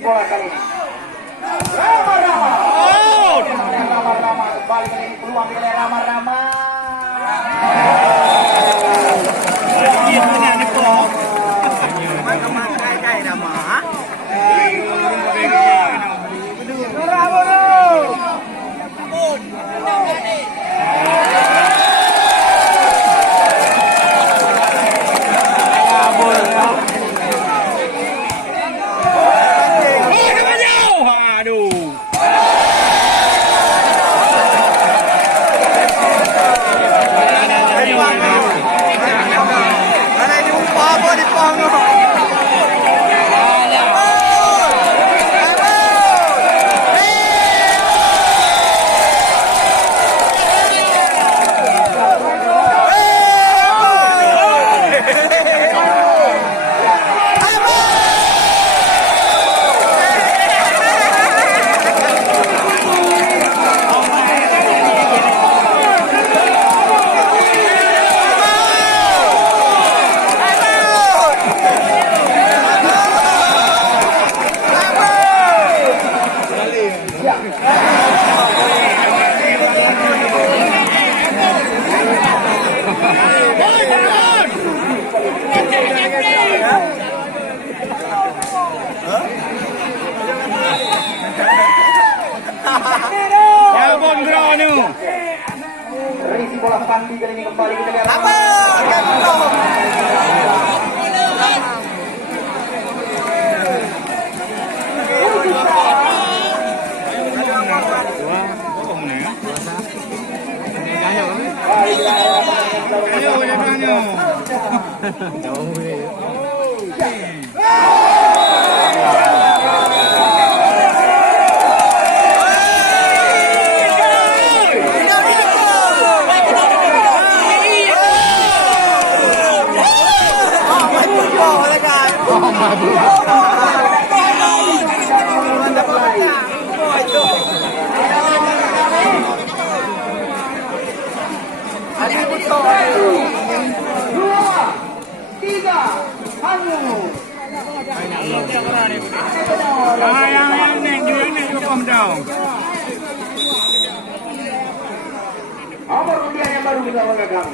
Bola kali ini. Rama-rama. Rama-rama kembali menjadi peluang oleh Rama-rama. Risi bola Pandi kali ini kembali ke negara. Apa? Nomor undian yang baru kita memegang.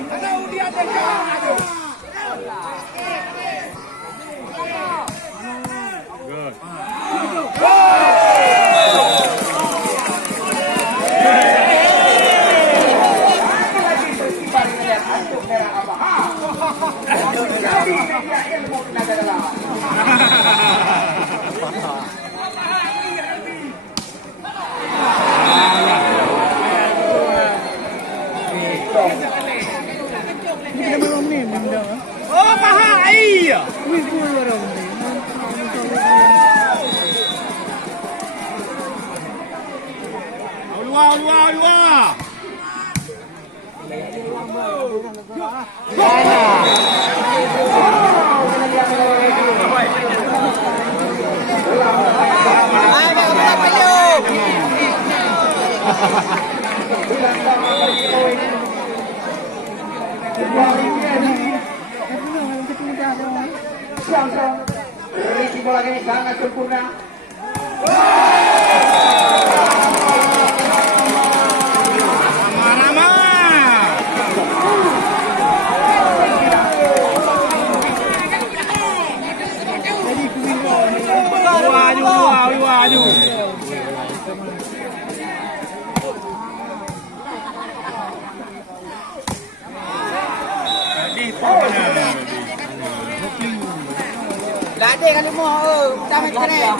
Oh, paha iya. Luar. Risi bola ini sangat sempurna. Lade kalau mau, jangan kena.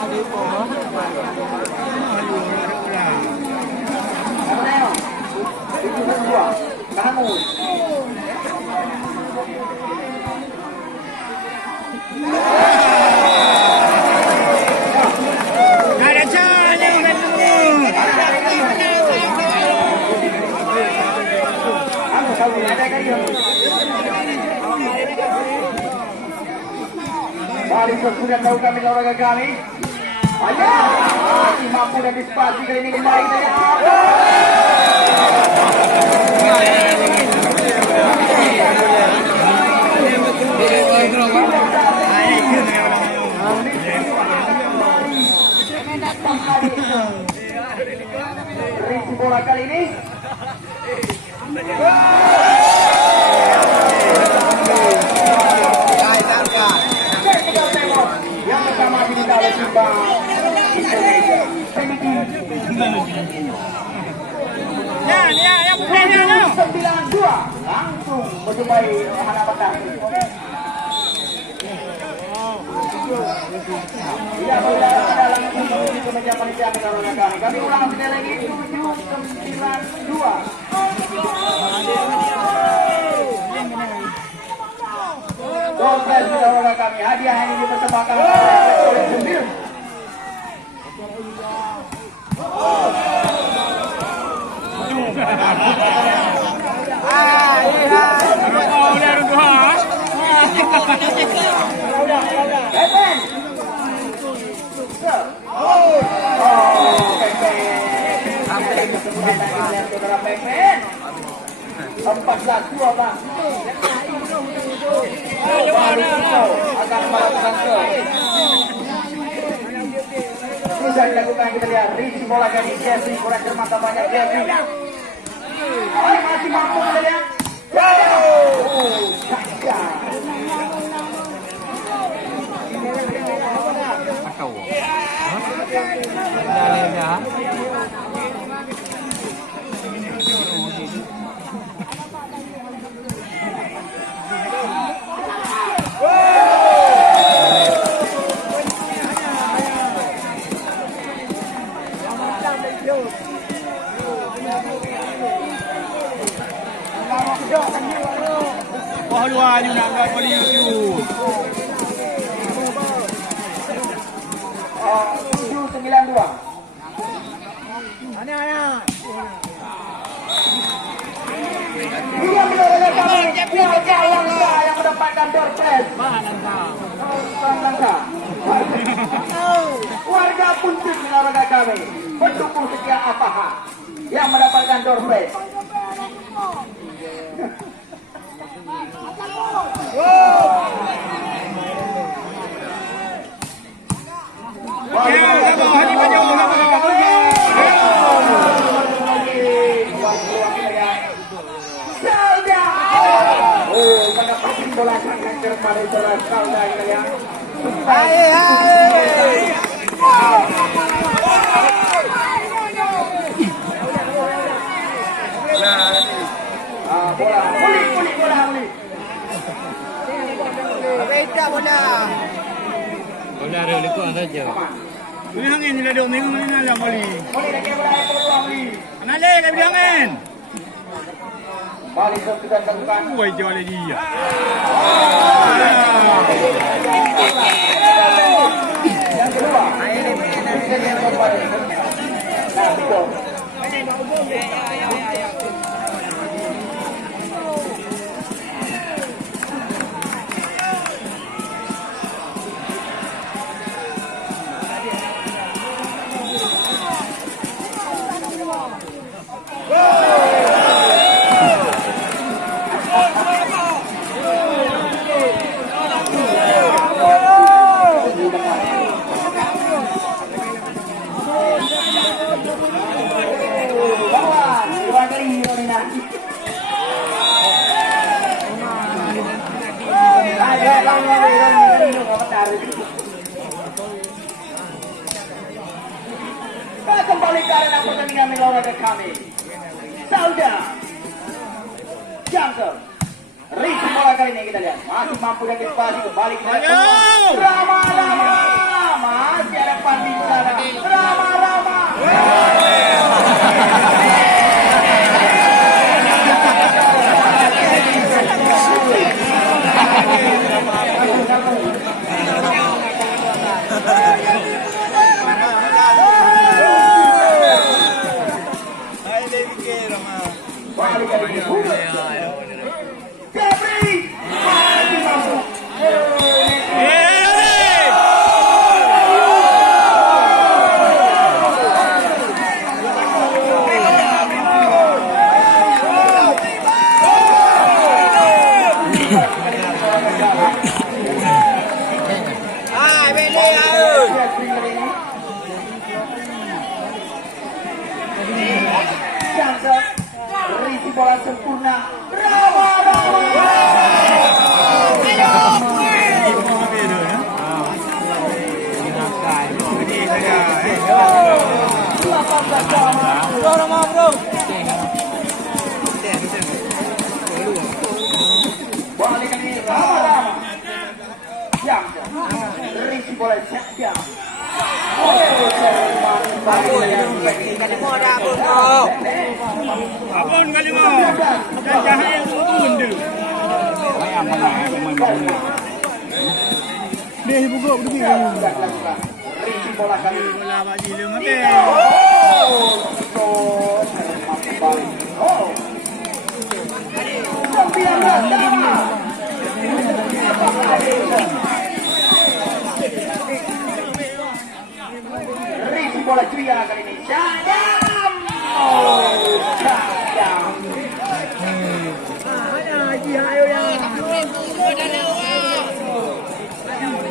Balik sudah tahu kami olahraga kami. Ayo, masih mampu dan disipasi kali ini kembali saja. Risi bola kali ini. Yang pertama diminta oleh jeumpa Indonesia. Ya, putihnya no. 9-2 langsung menjumpai hadapan tadi. Tidak boleh ada langsung menuju ke meja panitia olahraga kami. Kami ulang sekali lagi 7-9-2. Dompet olahraga kami, hadiah yang dipersembahkan oleh junjung. Pepen 14-12 akan melakukan sudah dilakukan. Kita lihat risi bola dari Jeffrey, kurang cermata banyak Jeffrey. Masih mampu kita lihat. Wah, luar ni nak buat voli tu. 7-9-2. Ana. Dia menolak kami. Dia yang mendapatkan door press. Langkah. Warga Puntik menolak kami. Pendukung setia Apaha yang mendapatkan door press. Mendapatkan bola sangat cermat dari Salda ya. Bola, bola. Beda bola. Bola ada lekuk saja. Ini angin ni ladang ni mana nak voli. Boleh lagi bola bola beli. Nale kat bidang angin. Balik kita lakukan. Woi jual dia. Yang kedua. kami. Sauda. Jangkau. Risi bola kali ini kita lihat. Masih mampu dan disipasi kembali ke Rama-Rama. Masih ada Pandi di sana. Rama-Rama. Risi bola sempurna. Balik ini Rama-Rama. Risi bola siap. Abang kali mau. Jangan yang turun dulu. Dia buka begini. Risi bola kali ini. Bola bagi dia mati. Risi bola cuya kali ini. Jam.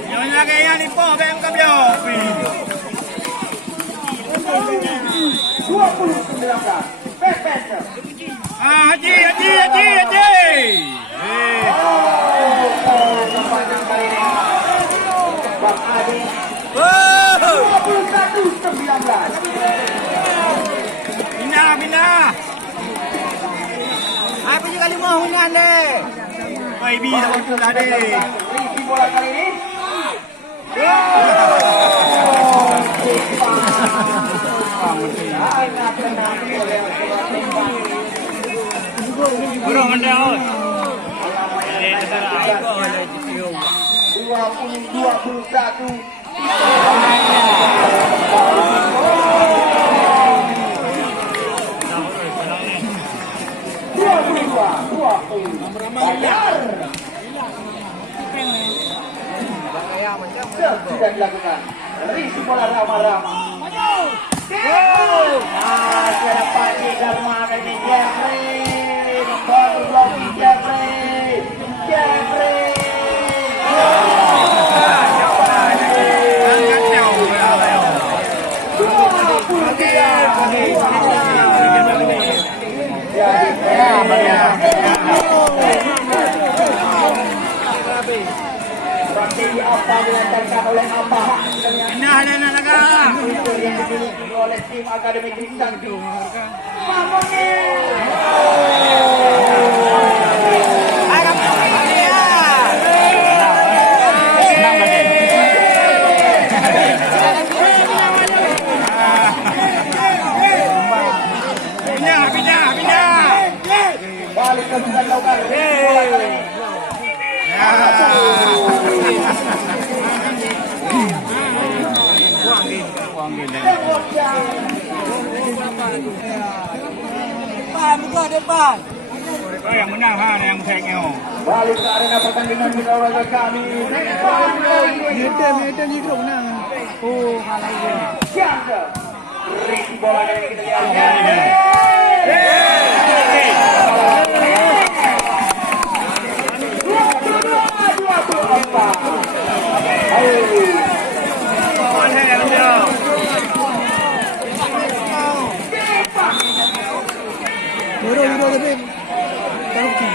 Jangan lagi yang ni po, bem kabio. 2019. Backbencher. Haji. Sepanjang kali ini. Bang Adi. 21-19. Bina. Apa je kali mau hunan deh. Baby dah betul tadi. Risi bola kali ini. Burung anda out. 20-21. Sudah dilakukan. Risi bola Rama-Rama. Masih ada Pandi Dharma ini Jeffrey. Baru lagi Jeffrey. Angkat jauh. Strategi apa dilancarkan oleh apa? Indah dan naga. Yang dimiliki oleh tim Akademi Trisakti. Balik ke bukan lautan. Buka depan. Yang menang yang menangnya. Balik ke arena pertandingan kita oleh kami. Medan ni kau menang. Oh, kalah dia. Siapa? Risi bola dari kita lihat. Dua tapi.